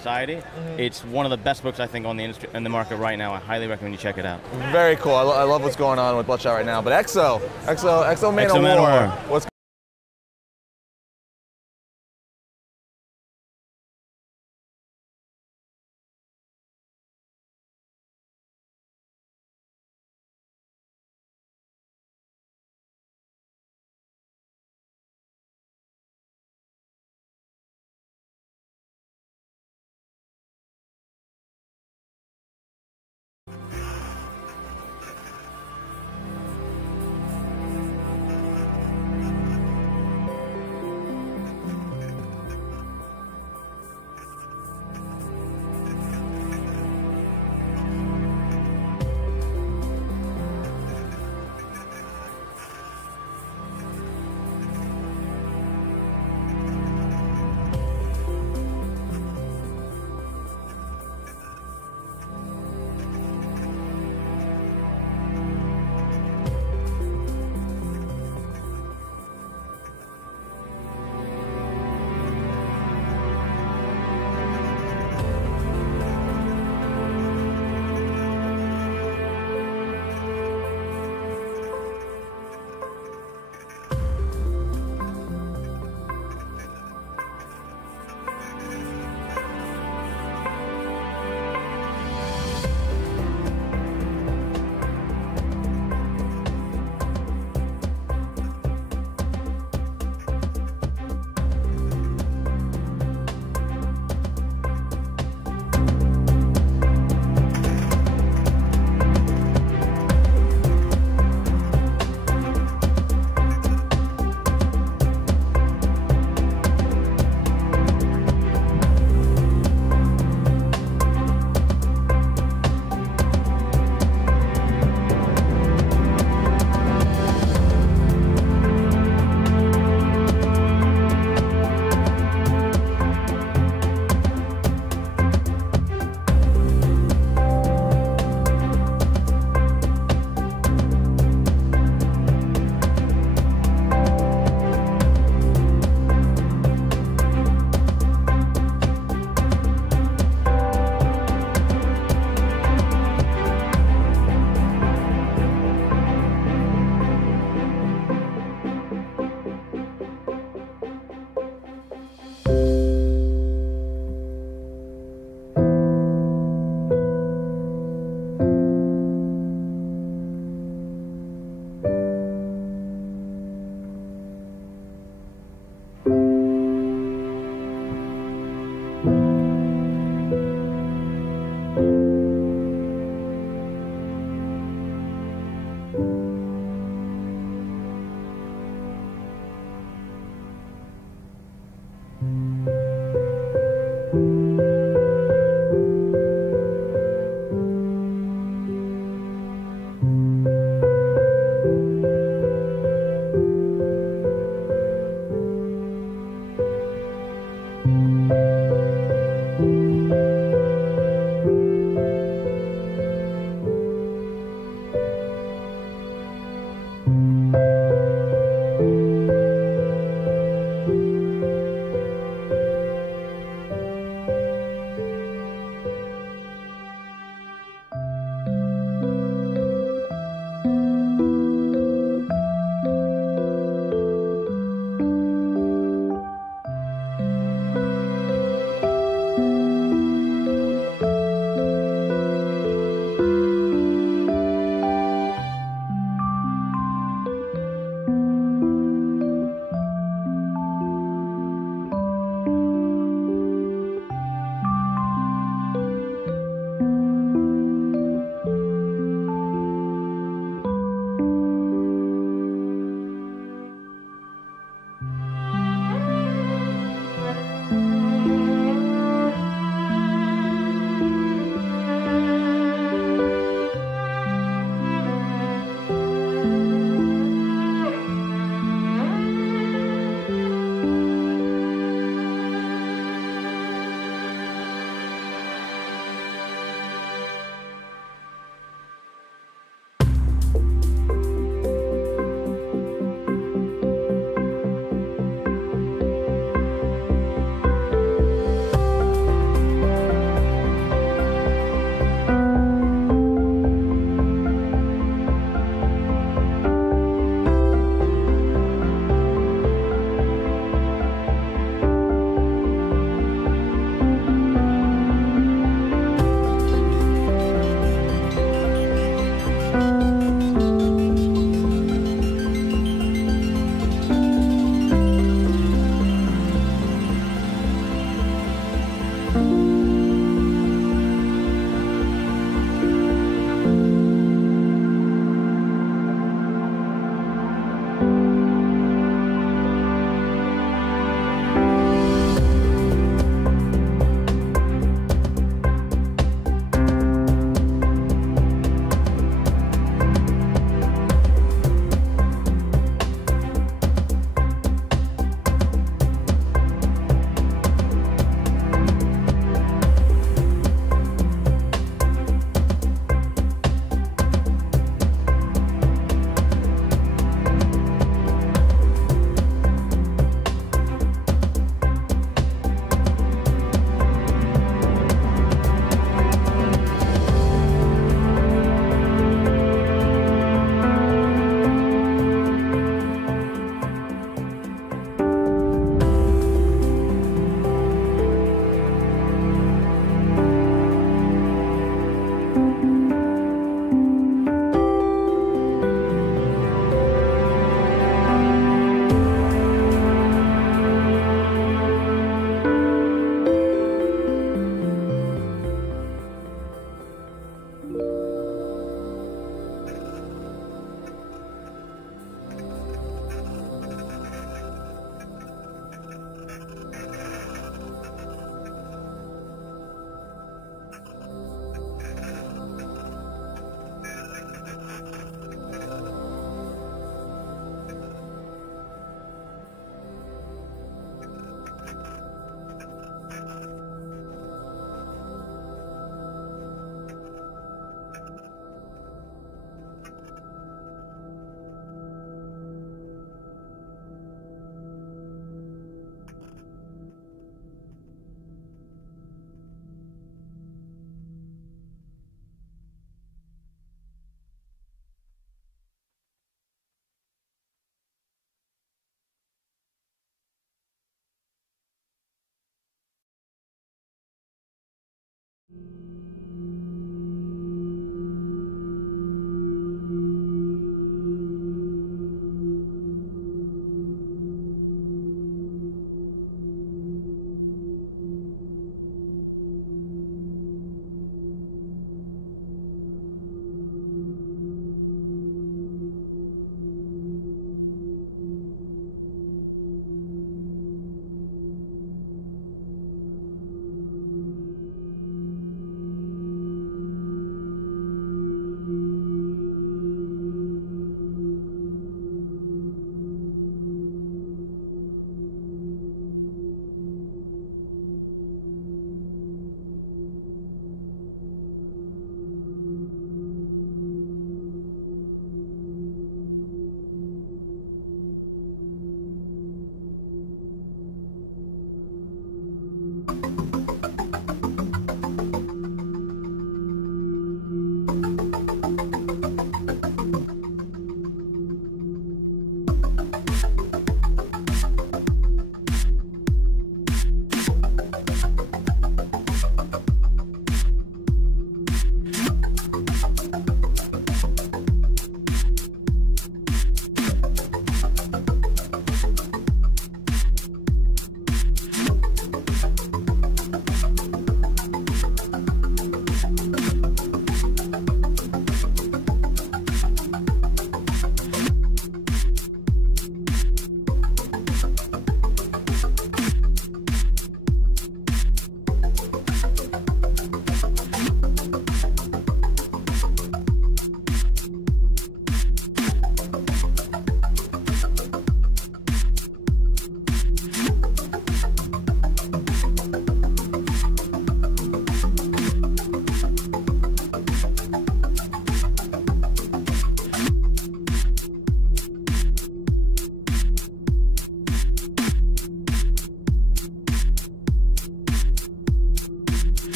society. It's one of the best books I think on the industry, in the market right now. I highly recommend you check it out. Very cool. I love what's going on with Bloodshot right now. But Exo Man Exo of Man of War. War. What's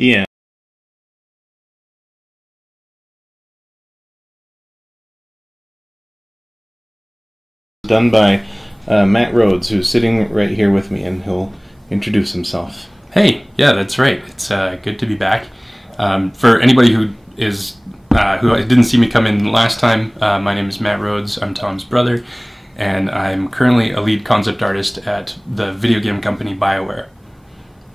Yeah. Done by Matt Rhodes, who's sitting right here with me, and he'll introduce himself. Hey, yeah, that's right. It's good to be back. For anybody who didn't see me come in last time, my name is Matt Rhodes. I'm Tom's brother, and I'm currently a lead concept artist at the video game company BioWare.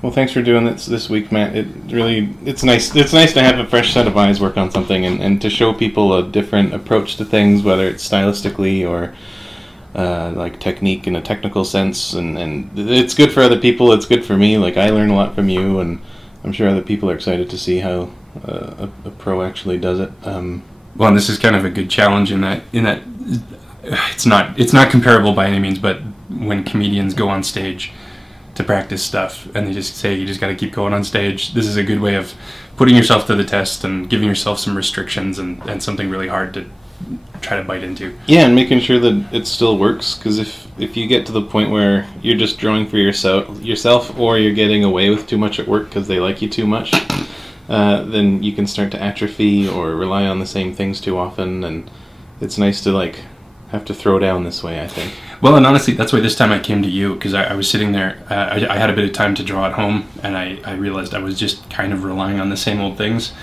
Well, thanks for doing this week, Matt. It's nice. It's nice to have a fresh set of eyes work on something, and to show people a different approach to things, whether it's stylistically or like technique in a technical sense. And it's good for other people. It's good for me. Like, I learn a lot from you, and I'm sure other people are excited to see how a pro actually does it. Well, and this is kind of a good challenge in that it's not comparable by any means, but when comedians go on stage to practice stuff and they just say you just got to keep going on stage, this is a good way of putting yourself to the test and giving yourself some restrictions and something really hard to try to bite into. Yeah, and making sure that it still works, because if you get to the point where you're just drawing for yourself or you're getting away with too much at work because they like you too much, then you can start to atrophy or rely on the same things too often, and it's nice to like have to throw down this way, I think. Well, and honestly, that's why this time I came to you, because I was sitting there, I had a bit of time to draw at home, and I realized I was just kind of relying on the same old things.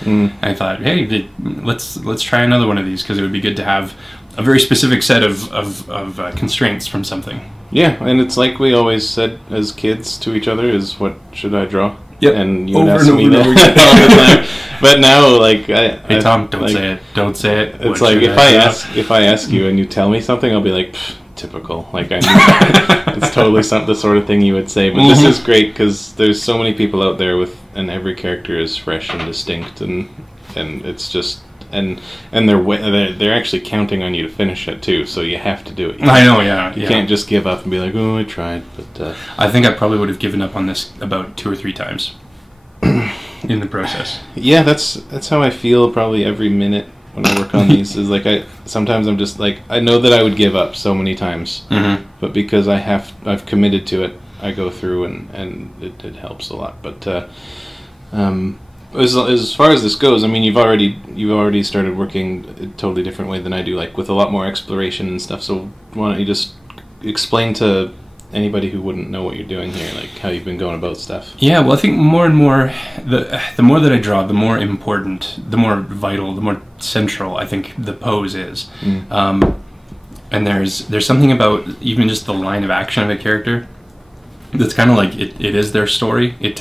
I thought, hey, let's try another one of these, because it would be good to have a very specific set of constraints from something. Yeah, and it's like we always said as kids to each other: is what should I draw? Yep. And you Over would ask and me over that and over all the time. But now, like, Hey Tom, don't like, say it. Don't say it. It's What like should if I ask you and you tell me something, I'll be like, typical. Like I knew it's totally the sort of thing you would say. But this is great because there's so many people out there and every character is fresh and distinct, and it's just. And they're actually counting on you to finish it too, so you have to do it. I know, yeah. You can't just give up and be like, "Oh, I tried." But I think I probably would have given up on this about 2 or 3 times in the process. Yeah, that's how I feel probably every minute when I work on these. Is like sometimes I'm just like I know that I would give up so many times, but because I've committed to it, I go through and it helps a lot. But as far as this goes, I mean, you've already started working a totally different way than I do, like with a lot more exploration and stuff. So why don't you just explain to anybody who wouldn't know what you're doing here, like how you've been going about stuff? Yeah, well, I think more and more, the more that I draw, the more important, the more vital, the more central I think the pose is. And there's something about even just the line of action of a character that's kind of like it is their story. It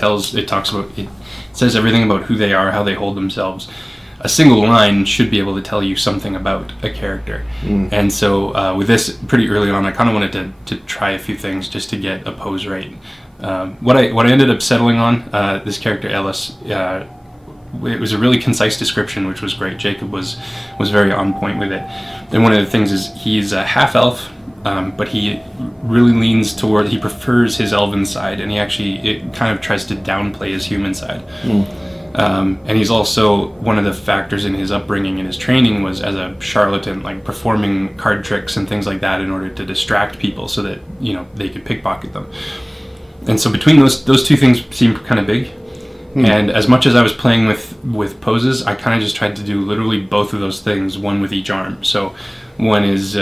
says everything about who they are, how they hold themselves. A single line should be able to tell you something about a character. And so with this, pretty early on, I kind of wanted to try a few things just to get a pose right. What I ended up settling on, this character Ellis, it was a really concise description, which was great. Jacob was very on point with it. And one of the things is he's a half elf, but he really leans toward, he prefers his elven side, and it kind of tries to downplay his human side. And he's also, one of the factors in his upbringing and his training was as a charlatan, like performing card tricks and things like that in order to distract people so that, they could pickpocket them. And so between those 2 things seemed kind of big. And as much as I was playing with poses, I kind of just tried to do literally both of those things, one with each arm. So one is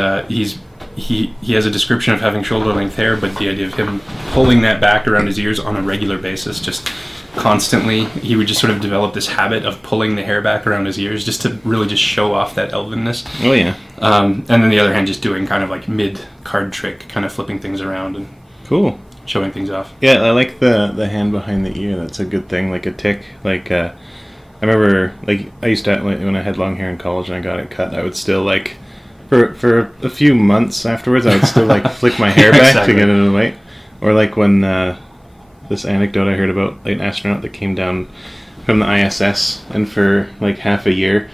he has a description of having shoulder length hair, but the idea of him pulling that back around his ears on a regular basis, just constantly, he would just sort of develop this habit of pulling the hair back around his ears just to really just show off that elvenness. Oh yeah. And then the other hand, just doing kind of like mid card trick, kind of flipping things around and cool. Showing things off. Yeah, I like the hand behind the ear. That's a good thing, like a tick. Like I remember, like I used to when I had long hair in college and I got it cut, I would still like for a few months afterwards, I would still like flick my hair back to get it out of the way. Or like when this anecdote I heard about like, an astronaut that came down from the ISS, and for like half a year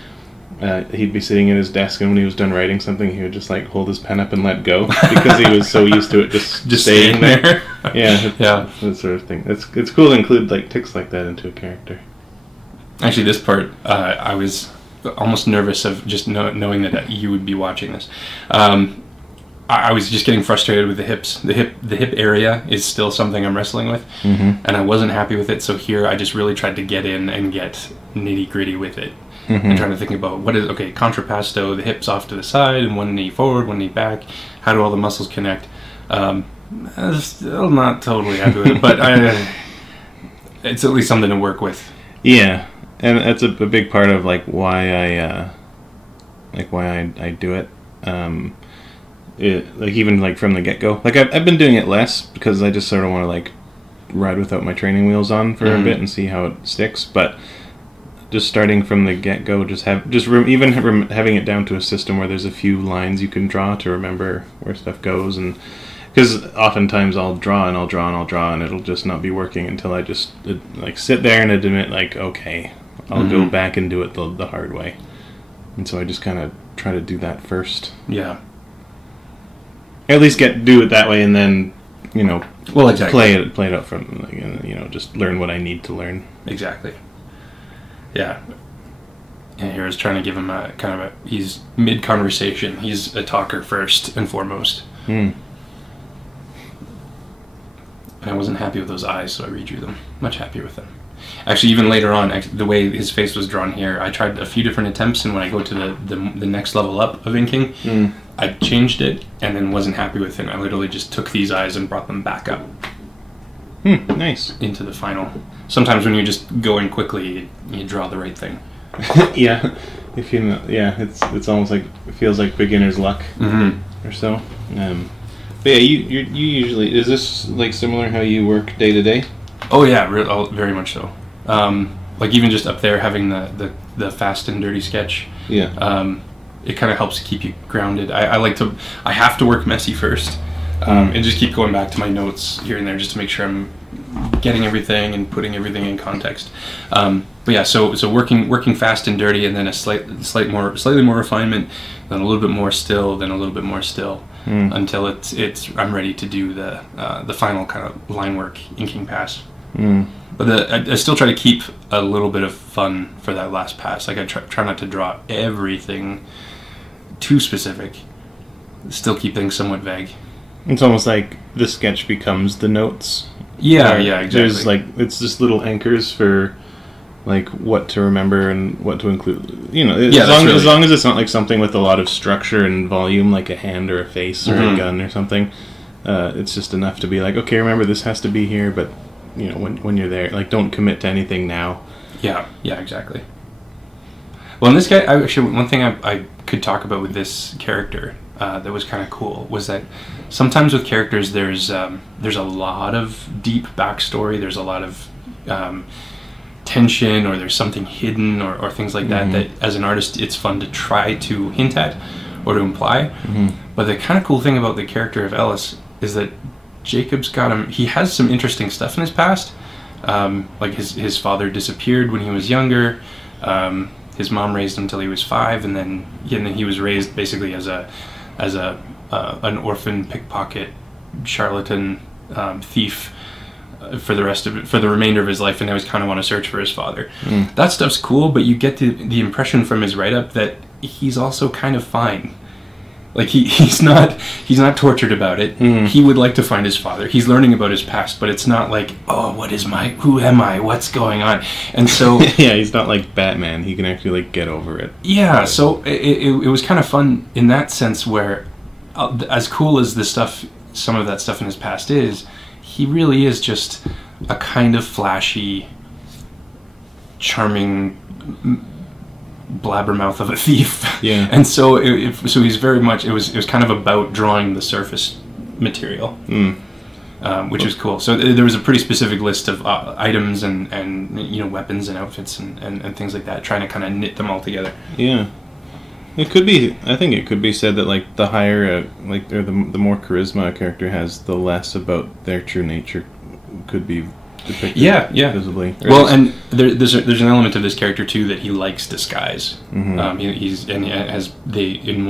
he'd be sitting at his desk, and when he was done writing something, he would just like hold his pen up and let go because he was so used to it just staying there. Yeah, that sort of thing. It's cool to include like ticks like that into a character. Actually, this part I was almost nervous of just knowing that you would be watching this. I was just getting frustrated with the hips. The hip area is still something I'm wrestling with, and I wasn't happy with it. So here, I just really tried to get in and get nitty gritty with it. And trying to think about contrappasto, the hips off to the side, and one knee forward, one knee back. How do all the muscles connect? I'm still not totally happy with it, but it's at least something to work with. Yeah, and that's a big part of like why I do it. Like even like from the get-go, like I've been doing it less because I just sort of want to like ride without my training wheels on for a bit and see how it sticks, but just starting from the get-go, having it down to a system where there's a few lines you can draw to remember where stuff goes, and because oftentimes I'll draw and it'll just not be working until I just like sit there and admit like, okay, I'll go back and do it the hard way, and so I just kind of try to do that first. Yeah. At least do it that way, and then well, exactly. play it out from just learn what I need to learn. Exactly. Yeah. And here I was trying to give him a kind of he's mid-conversation. He's a talker first and foremost. And I wasn't happy with those eyes, so I redrew them. Much happier with them. Actually, even later on, the way his face was drawn here, I tried a few different attempts, and when I go to the next level up of inking, I changed it and then wasn't happy with it. I literally just took these eyes and brought them back up. Nice. Into the final. Sometimes when you're just going quickly, you draw the right thing. Yeah. It's almost like, it feels like beginner's luck or so. But yeah, you usually, is this like similar how you work day to day? Oh yeah, very much so. Like even just up there having the fast and dirty sketch. Yeah. It kind of helps keep you grounded. I have to work messy first, and just keep going back to my notes here and there just to make sure I'm getting everything and putting everything in context. But yeah, so working fast and dirty, and then a slightly more refinement, then a little bit more still, then a little bit more still, until I'm ready to do the final kind of line work inking pass. But I still try to keep a little bit of fun for that last pass. Like I try not to draw everything too specific. Still keep things somewhat vague. It's almost like the sketch becomes the notes. Yeah, exactly. There's like, it's just little anchors for like what to remember and what to include. You know, as long as it's not like something with a lot of structure and volume, like a hand or a face or a gun or something. It's just enough to be like, okay, remember this has to be here, but you know, when you're there, like, don't commit to anything now. Yeah, exactly. Well, in this guy, one thing I could talk about with this character that was kind of cool was that sometimes with characters there's a lot of deep backstory, there's a lot of tension, or there's something hidden or things like that as an artist it's fun to try to hint at or to imply. But the kind of cool thing about the character of Ellis is that Jacob's got him. He has some interesting stuff in his past. Like his father disappeared when he was younger. His mom raised him until he was 5, and then he was raised basically as an orphan pickpocket charlatan thief for the remainder of his life, and now he's kind of on a search for his father. That stuff's cool, but you get the impression from his write-up that he's also kind of fine. Like he's not tortured about it. He would like to find his father. He's learning about his past, but it's not like, oh, who am I? What's going on? And so yeah, he's not like Batman. He can actually like get over it. Yeah, so it was kind of fun in that sense, where as cool as some of that stuff in his past is, he really is just a kind of flashy, charming blabbermouth of a thief. Yeah. And so so he's very much, it was kind of about drawing the surface material, which was cool. So there was a pretty specific list of items and you know, weapons and outfits and things like that, trying to kind of knit them all together. Yeah. I think it could be said that like the higher or the more charisma a character has, the less about their true nature could be depicted visibly. Well, and there's an element of this character too that he likes disguise. In one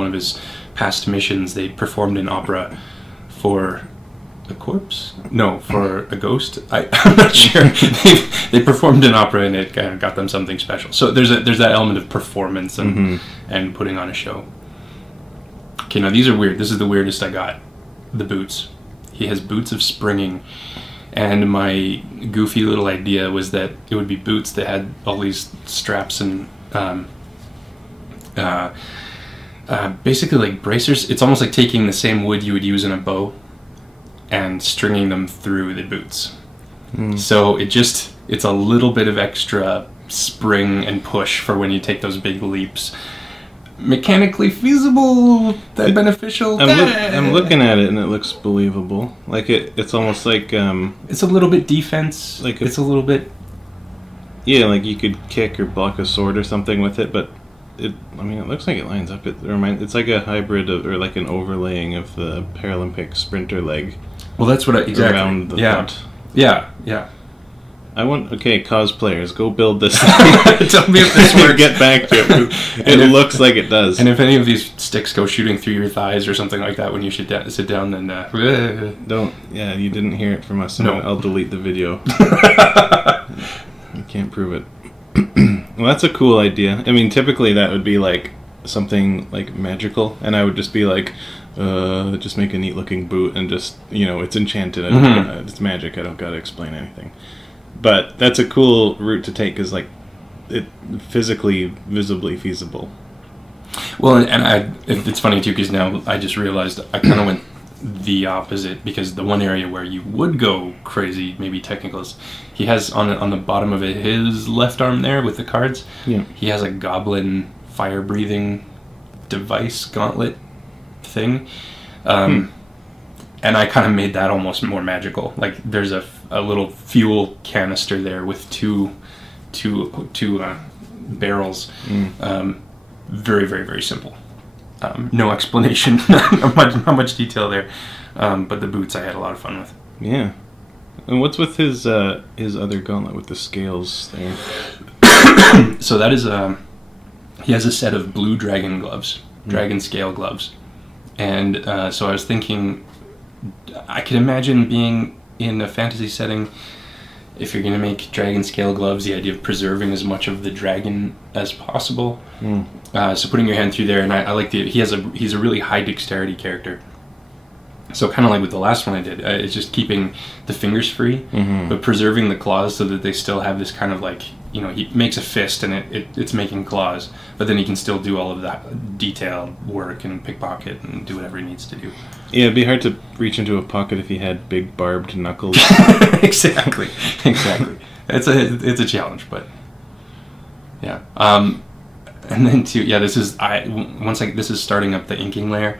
of his past missions, they performed an opera for a corpse? No, for a ghost. I'm not sure. They performed an opera, and it kind of got them something special. So there's that element of performance and putting on a show. Okay, now these are weird. This is the weirdest I got. The boots. He has boots of springing. And my goofy little idea was that it would be boots that had all these straps and basically like bracers. It's almost like taking the same wood you would use in a bow and stringing them through the boots. So it's a little bit of extra spring and push for when you take those big leaps. Mechanically feasible, beneficial. I'm looking at it and it looks believable. Like it's almost like it's a little bit defense. Like it's a little bit. Yeah, like you could kick or block a sword or something with it, but it looks like it lines up. It's like a hybrid or like an overlaying of the Paralympic sprinter leg. Well, that's what exactly around the foot. Yeah. Cosplayers, go build this. Tell me if this works. Get back to it. It looks like it does. And if any of these sticks go shooting through your thighs or something like that when you should sit down, then don't. Yeah, you didn't hear it from us. So no, I'll delete the video. You can't prove it. Well, that's a cool idea. I mean, typically that would be like something like magical, and I would just be like, just make a neat looking boot and just, you know, it's enchanted. It's magic. I don't gotta explain anything. But that's a cool route to take, because like it physically, visibly feasible. Well, and it's funny too, because now I just realized I kind of went the opposite, because the one area where you would go crazy, maybe technical, is he has on the bottom of his left arm there with the cards. Yeah. He has a goblin fire breathing device gauntlet thing. And and I kind of made that almost more magical. Like there's a little fuel canister there with two barrels. Very, very, very simple. No explanation, not much detail there. But the boots I had a lot of fun with. Yeah. And what's with his other gauntlet with the scales there? So that is he has a set of blue dragon gloves, dragon scale gloves, and so I was thinking, I could imagine being in a fantasy setting. If you're going to make dragon scale gloves, the idea of preserving as much of the dragon as possible. So putting your hand through there, and I like he's a really high dexterity character. So kind of like with the last one I did, it's just keeping the fingers free, but preserving the claws so that they still have this kind of like, you know, he makes a fist and it's making claws, but then he can still do all of that detail work and pickpocket and do whatever he needs to do. Yeah, it'd be hard to reach into a pocket if he had big barbed knuckles. Exactly. It's a challenge, but yeah. And then this is starting up the inking layer,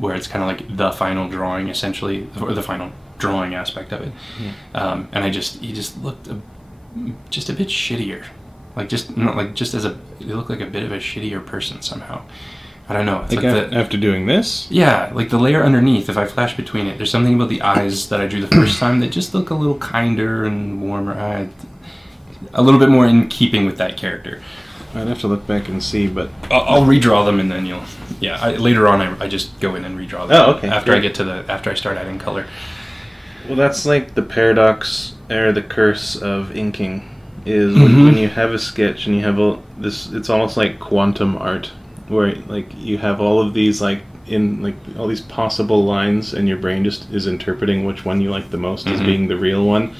where it's kind of like the final drawing essentially, or the final drawing aspect of it. And he just looked just a bit shittier, he looked like a bit of a shittier person somehow. I don't know. It's like after doing this? Yeah, like the layer underneath, if I flash between it, there's something about the eyes that I drew the first time that just look a little kinder and warmer. A little bit more in keeping with that character. I'd have to look back and see, but... I'll redraw them and then you'll... Yeah, later on I just go in and redraw them. Oh, okay. After I start adding color. Well, that's like the paradox, or the curse of inking, is when you have a sketch and you have it's almost like quantum art, where like you have all of these all these possible lines, and your brain just is interpreting which one you like the most as being the real one.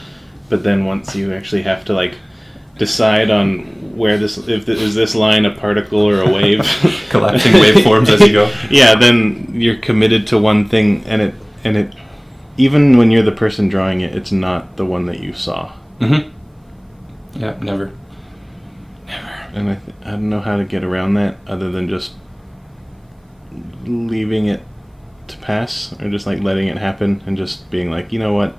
But then once you actually have to like decide on where is this line a particle or a wave, collapsing waveforms as you go. Yeah, then you're committed to one thing, and it even when you're the person drawing it, it's not the one that you saw. Yeah, never. And I don't know how to get around that other than just leaving it to pass, or just like letting it happen and just being like, you know what,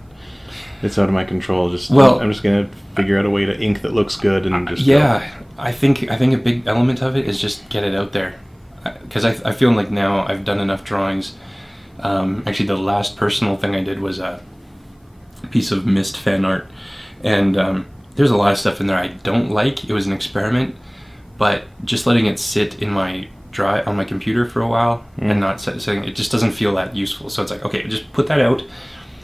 it's out of my control. I'm just gonna figure out a way to ink that looks good and just go. I think a big element of it is just get it out there, because I feel like now I've done enough drawings. Actually, the last personal thing I did was a piece of Mist fan art, and there's a lot of stuff in there I don't like. It was an experiment, but just letting it sit in my on my computer for a while and not setting it just doesn't feel that useful. So it's like, okay, just put that out.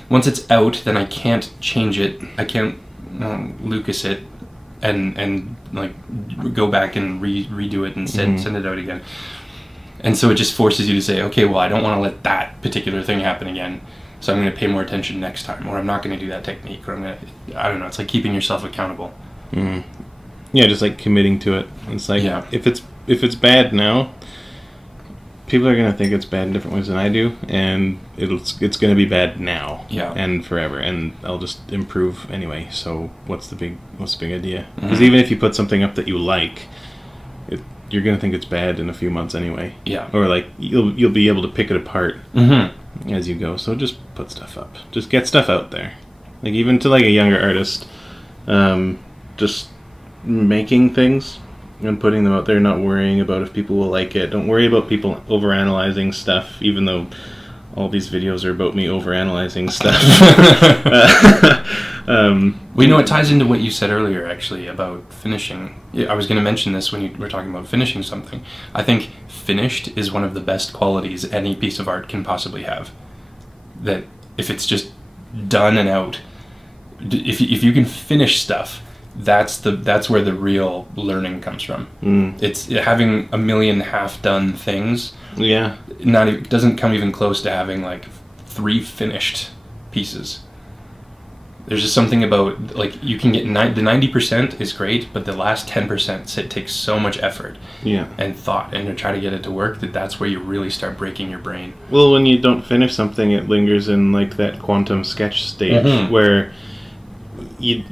Once it's out, then I can't change it. I can't Lucas it and like go back and redo it and send it out again. And so it just forces you to say, okay, well, I don't want to let that particular thing happen again, so I'm going to pay more attention next time, or I'm not going to do that technique, or I don't know. It's like keeping yourself accountable. Yeah, just like committing to it. It's like, if it's bad now, people are going to think it's bad in different ways than I do, and it's going to be bad now and forever, and I'll just improve anyway. So what's the big idea? Because even if you put something up that you like, you're going to think it's bad in a few months anyway. Yeah. Or like you'll be able to pick it apart as you go. So just put stuff up. Just get stuff out there. Like even to like a younger artist, just making things and putting them out there, not worrying about if people will like it. Don't worry about people overanalyzing stuff, even though all these videos are about me overanalyzing stuff. We know it ties into what you said earlier, actually, about finishing. I was going to mention this when you were talking about finishing something. I think finished is one of the best qualities any piece of art can possibly have. That if it's just done and out, if you can finish stuff, that's where the real learning comes from. It's having a million half-done things. Yeah, it doesn't come even close to having like 3 finished pieces. There's just something about, like, you can get the 90% is great, but the last 10% it takes so much effort and thought, and to try to get it to work, that's where you really start breaking your brain. Well, when you don't finish something, it lingers in like that quantum sketch stage where you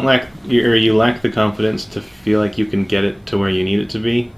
lack the confidence to feel like you can get it to where you need it to be.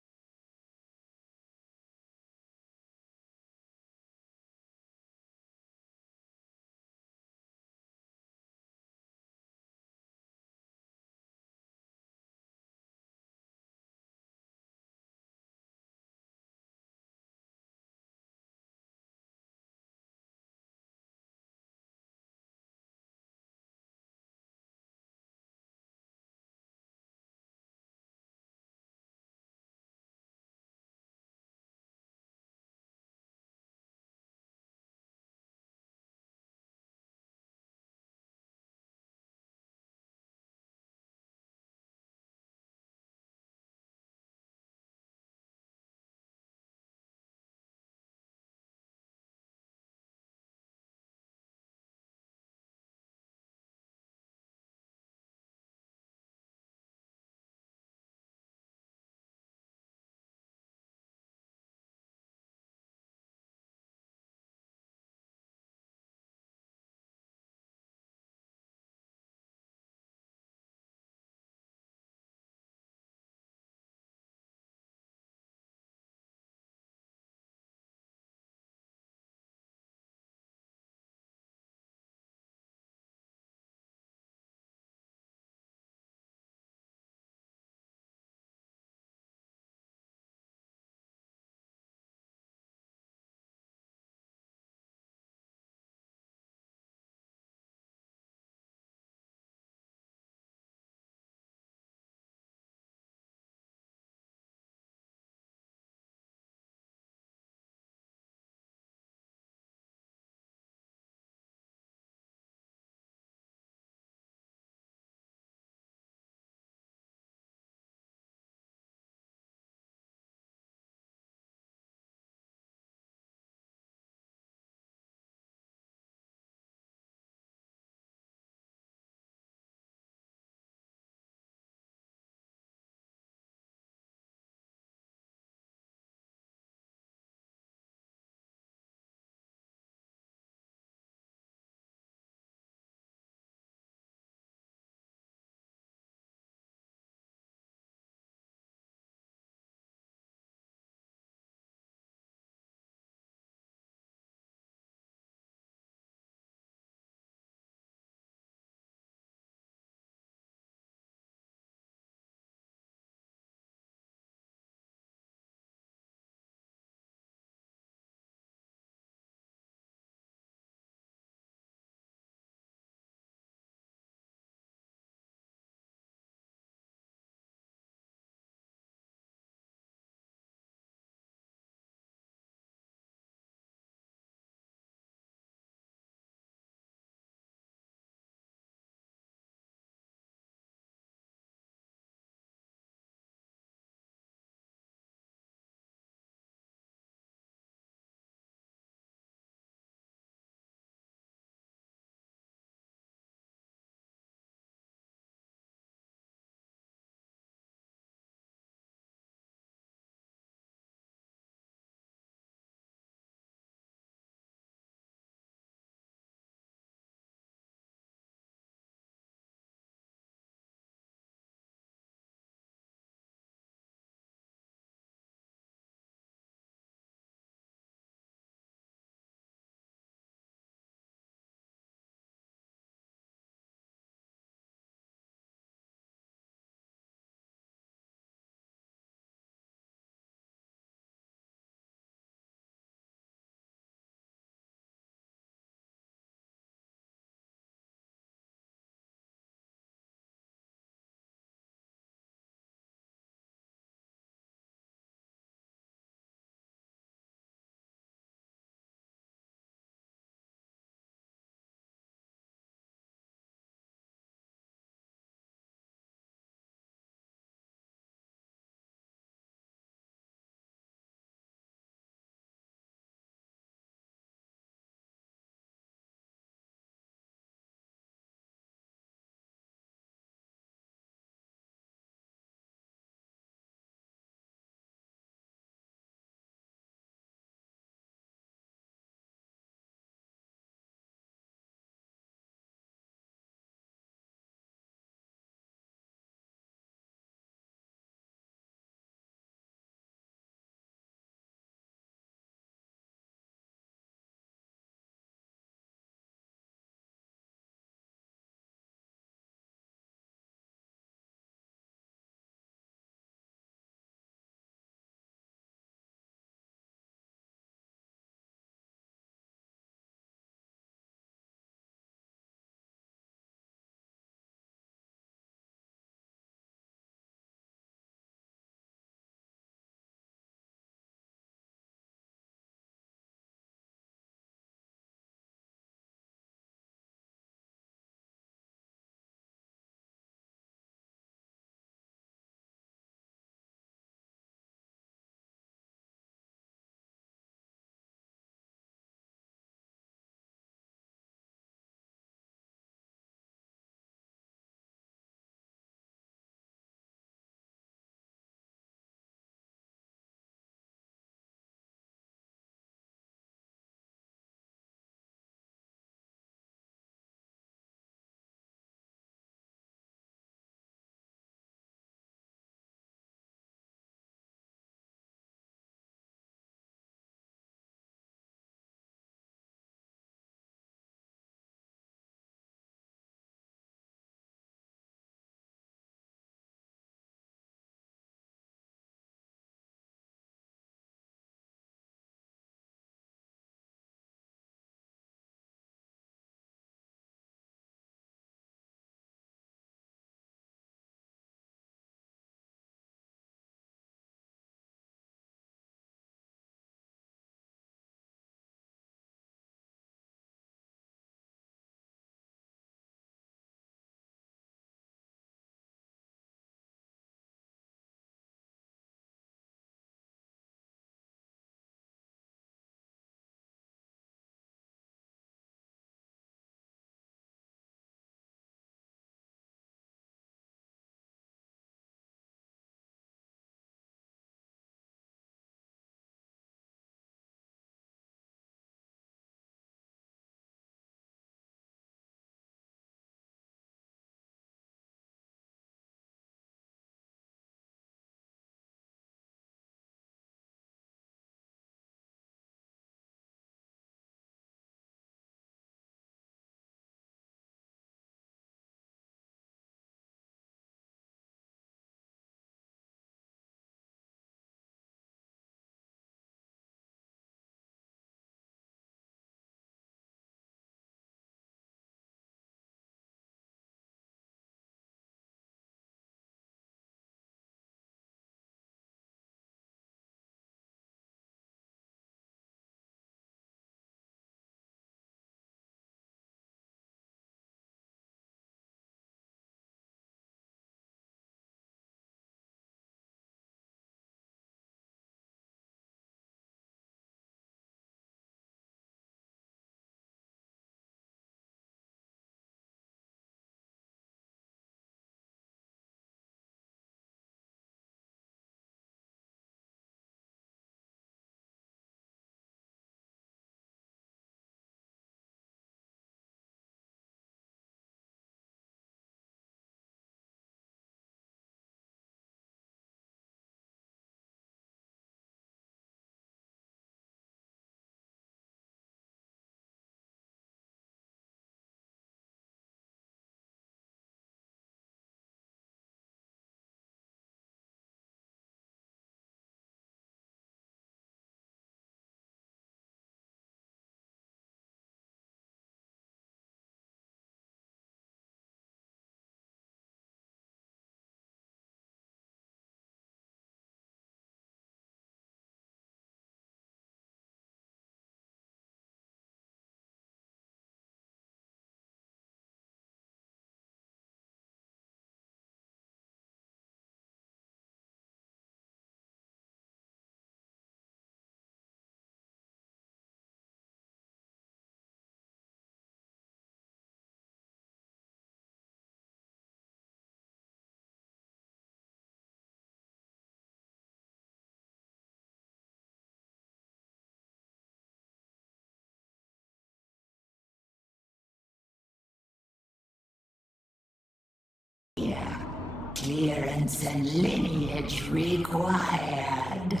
clearance and lineage required.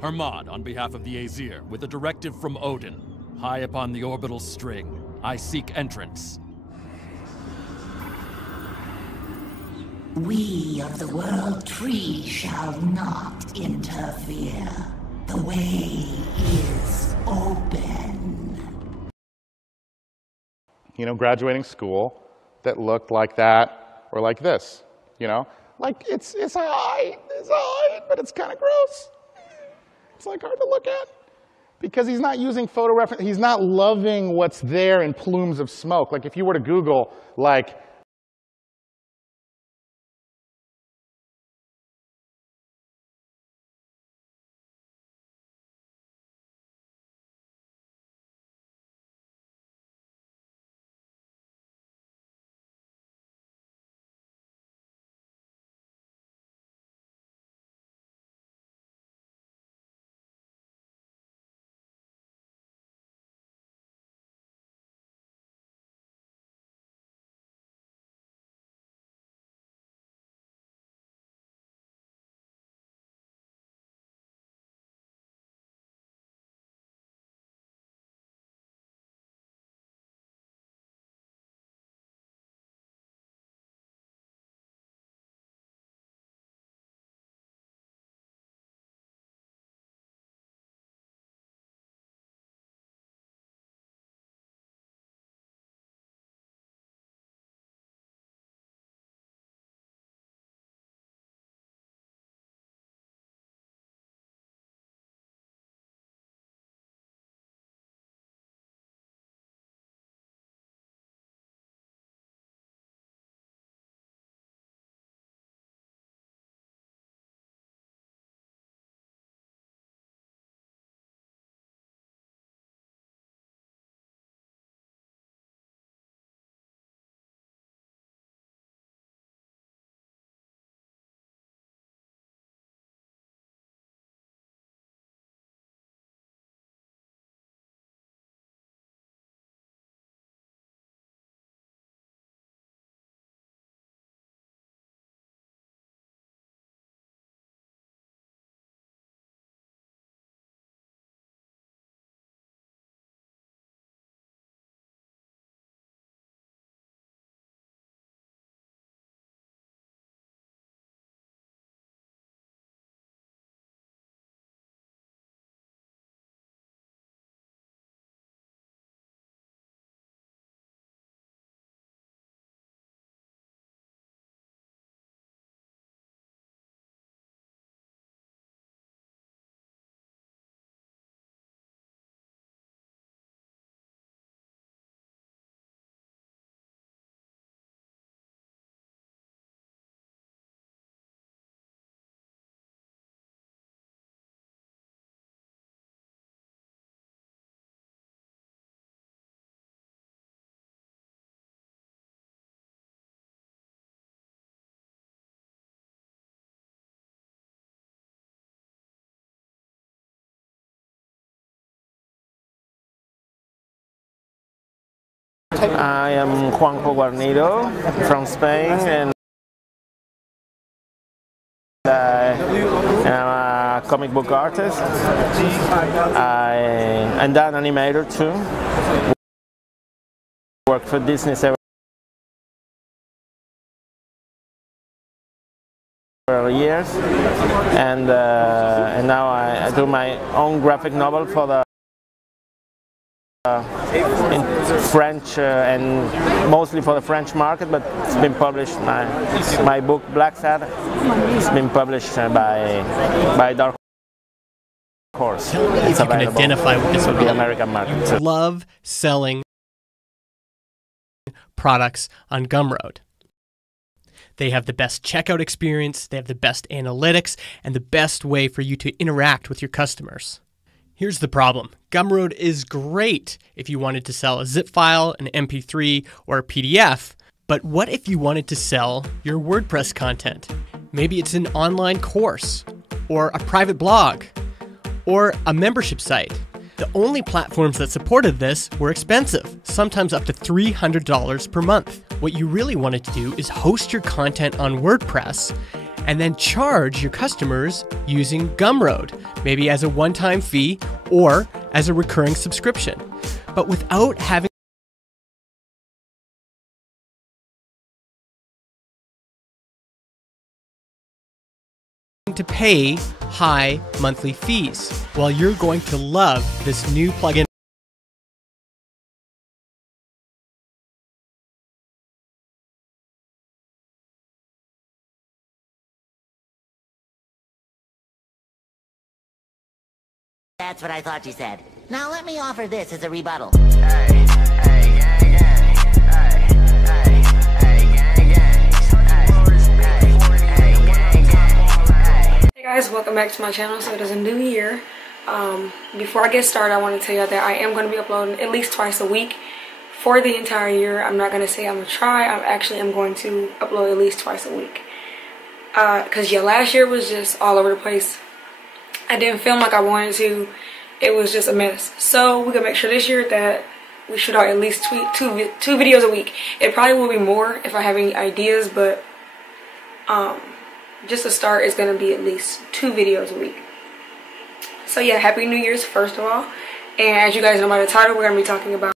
Hermod on behalf of the Aesir, with a directive from Odin. High upon the orbital string, I seek entrance. We of the World Tree shall not interfere. The way is open. You know, graduating school that looked like that or like this, you know? Like, it's alright, but it's kind of gross. It's like hard to look at. Because he's not using photo reference, he's not loving what's there in plumes of smoke. Like if you were to Google, like, I am Juanjo Guarnido from Spain, and I am a comic book artist. I'm an animator too. Work for Disney several years, and now I do my own graphic novel for the in French and mostly for the French market, but it's been published. My book Black Sad, it's been published by Dark Horse. It's you can identify with this for the American market too. Love selling products on Gumroad. They have the best checkout experience, they have the best analytics, and the best way for you to interact with your customers. Here's the problem. Gumroad is great if you wanted to sell a zip file, an MP3, or a PDF, but what if you wanted to sell your WordPress content? Maybe it's an online course, or a private blog, or a membership site. The only platforms that supported this were expensive, sometimes up to $300 per month. What you really wanted to do is host your content on WordPress and then charge your customers using Gumroad, maybe as a one-time fee or as a recurring subscription, but without having to pay high monthly fees. While you're going to love this new plugin. That's what I thought you said. Now let me offer this as a rebuttal. Hey guys, welcome back to my channel. So it is a new year. Before I get started, I want to tell you that I am going to be uploading at least twice a week for the entire year. I'm not going to say I'm going to try. I'm going to upload at least twice a week. Because yeah, last year was just all over the place. I didn't film like I wanted to. It was just a mess. So we're going to make sure this year that we shoot out at least two videos a week. It probably will be more if I have any ideas, but just to start, it's going to be at least 2 videos a week. So yeah, Happy New Year's first of all. And as you guys know by the title, we're going to be talking about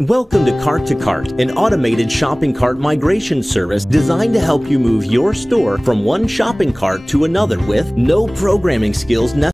Welcome to Cart, an automated shopping cart migration service designed to help you move your store from one shopping cart to another with no programming skills necessary.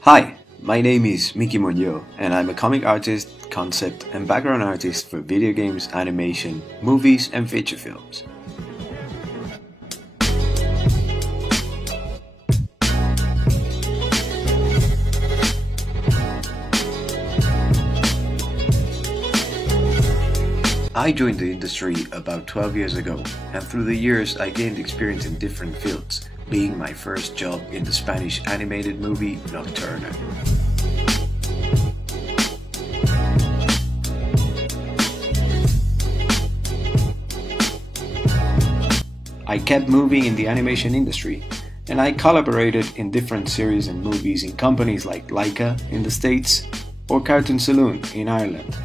Hi, my name is Miki Monyo, and I'm a comic artist, concept and background artist for video games, animation, movies and feature films. I joined the industry about 12 years ago, and through the years I gained experience in different fields, being my first job in the Spanish animated movie Nocturna. I kept moving in the animation industry, and I collaborated in different series and movies in companies like Laika in the States or Cartoon Saloon in Ireland.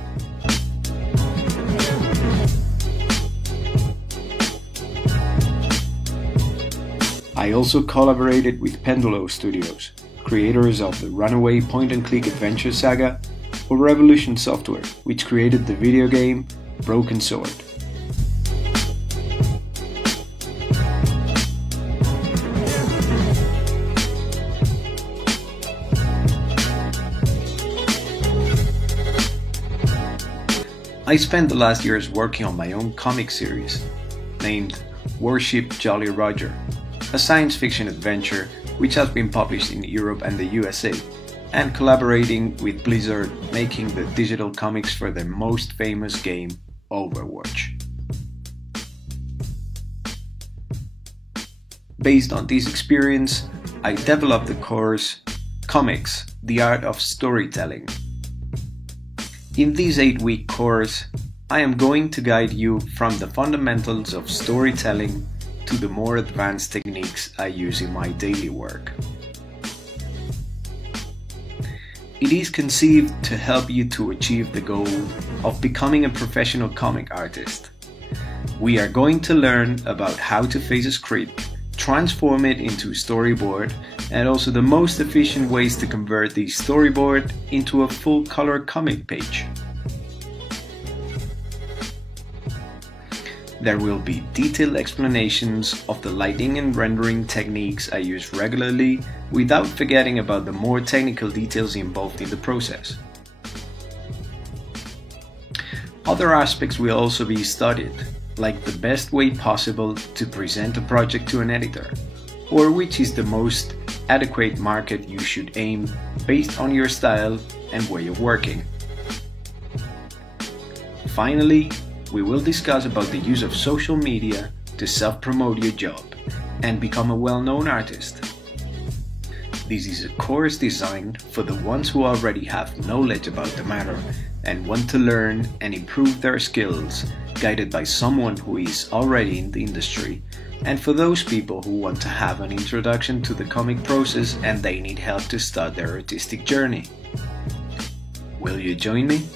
I also collaborated with Pendulo Studios, creators of the runaway point-and-click adventure saga, or Revolution Software, which created the video game Broken Sword. I spent the last years working on my own comic series, named Warship Jolly Roger, a science fiction adventure which has been published in Europe and the USA, and collaborating with Blizzard, making the digital comics for their most famous game, Overwatch. Based on this experience, I developed the course Comics, the Art of Storytelling. In this 8-week course, I am going to guide you from the fundamentals of storytelling to the more advanced techniques I use in my daily work. It is conceived to help you to achieve the goal of becoming a professional comic artist. We are going to learn about how to face a script, transform it into a storyboard, and also the most efficient ways to convert the storyboard into a full-color comic page. There will be detailed explanations of the lighting and rendering techniques I use regularly, without forgetting about the more technical details involved in the process. Other aspects will also be studied, like the best way possible to present a project to an editor, or which is the most adequate market you should aim based on your style and way of working. Finally, we will discuss about the use of social media to self-promote your job and become a well-known artist. This is a course designed for the ones who already have knowledge about the matter and want to learn and improve their skills, guided by someone who is already in the industry, and for those people who want to have an introduction to the comic process and they need help to start their artistic journey. Will you join me?